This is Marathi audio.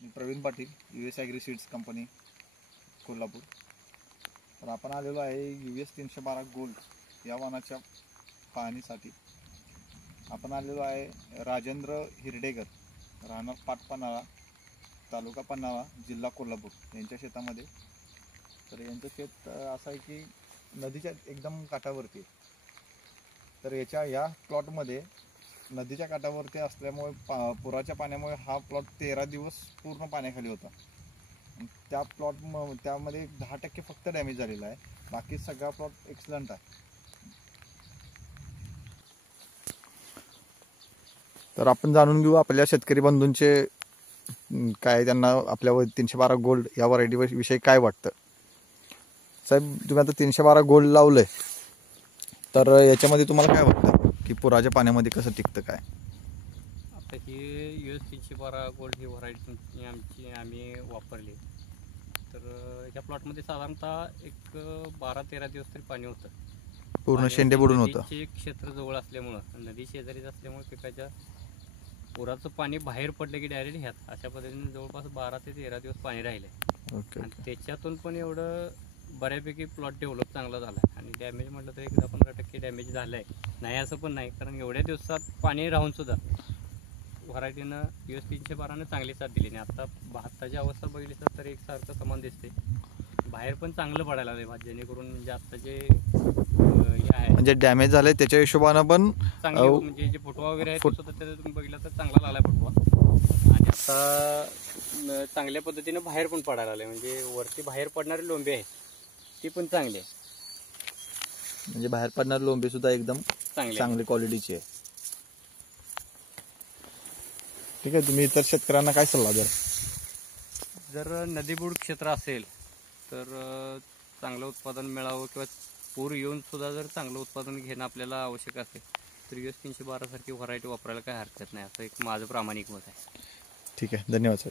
मी Praveen Patil, US agri seeds company Kolhapur. तर आपण आलेलो आहे US 312 गोल्ड या वाहनाच्या पाहणीसाठी. आपण आलेलो आहे राजेंद्र हिरडेकर, राहणार पाटपन्हाळा, तालुका पन्हाळा, जिल्हा कोल्हापूर यांच्या शेतामध्ये. तर यांचं शेत असं आहे की नदीच्या एकदम काठावरती आहे. तर या प्लॉटमध्ये नदीच्या काठावरती असल्यामुळे पुराच्या पाण्यामुळे हा प्लॉट 13 दिवस पूर्ण पाण्याखाली होता. त्या त्यामध्ये 10% फक्त डॅमेज झालेला आहे. बाकी सगळा प्लॉट एक्सलंट आहे. तर आपण जाणून घेऊ आपल्या शेतकरी बंधूंचे काय, त्यांना आपल्या 312 गोल्ड या व्हरायटी विषयी काय वाटतं. साहेब, तुम्ही आता 312 गोल्ड लावलंय, तर याच्यामध्ये तुम्हाला काय वाटतं की पुराच्या पाण्यामध्ये कसं टिकतं काय? आता ही US 312 गोल्ड ही व्हरायटी आम्ही वापरली. तर ह्या प्लॉटमध्ये साधारणतः एक 12-13 दिवस तरी पाणी होतं. पूर्ण शेंडे बुडून होतं. नदीचे क्षेत्र जवळ असल्यामुळं, नदी शेजारीच असल्यामुळे पिकाच्या पुराचं पाणी बाहेर पडलं की डायरेक्ट ह्यात अशा पद्धतीने जवळपास 12 ते 13 दिवस पाणी राहिले. ओके. आणि त्याच्यातून पण एवढं बऱ्यापैकी प्लॉट डेव्हलप चांगला झाला आहे. आणि डॅमेज म्हटलं तर 10-15% डॅमेज झालं आहे. नाही असं पण नाही, कारण एवढ्या दिवसात पाणी राहून सुद्धा व्हरायटीनं US 312नं चांगली साथ दिली नाही. आता भाताची अवस्था बघितली तर एकसारखं समान दिसते. बाहेर पण चांगलं पडायला लागले भात, जेणेकरून म्हणजे आता जे हे आहे म्हणजे डॅमेज झाले त्याच्या हिशोबानं पण चांगले, म्हणजे जे फुटवा वगैरे आहे ते सुद्धा त्याचा तुम्ही बघितलं तर चांगला लागला फुटवा. आणि आता चांगल्या पद्धतीनं बाहेर पण पडायला लागले, म्हणजे वरती बाहेर पडणारे लोंबे आहे ती पण चांगली आहे. म्हणजे बाहेर पडणारे लोंबे सुद्धा एकदम चांगली क्वालिटीचे आहे. ठीक आहे, तुम्ही इतर शेतकऱ्यांना काय सल्ला द्याल? जर नदीबुड क्षेत्र असेल तर चांगलं उत्पादन मिळावं, किंवा पूर येऊन सुद्धा जर चांगलं उत्पादन घेणं आपल्याला आवश्यक असेल तर US 312 सारखी व्हरायटी वापरायला काही हरकत नाही, असं एक माझं प्रामाणिक मत आहे. ठीक आहे, धन्यवाद सर.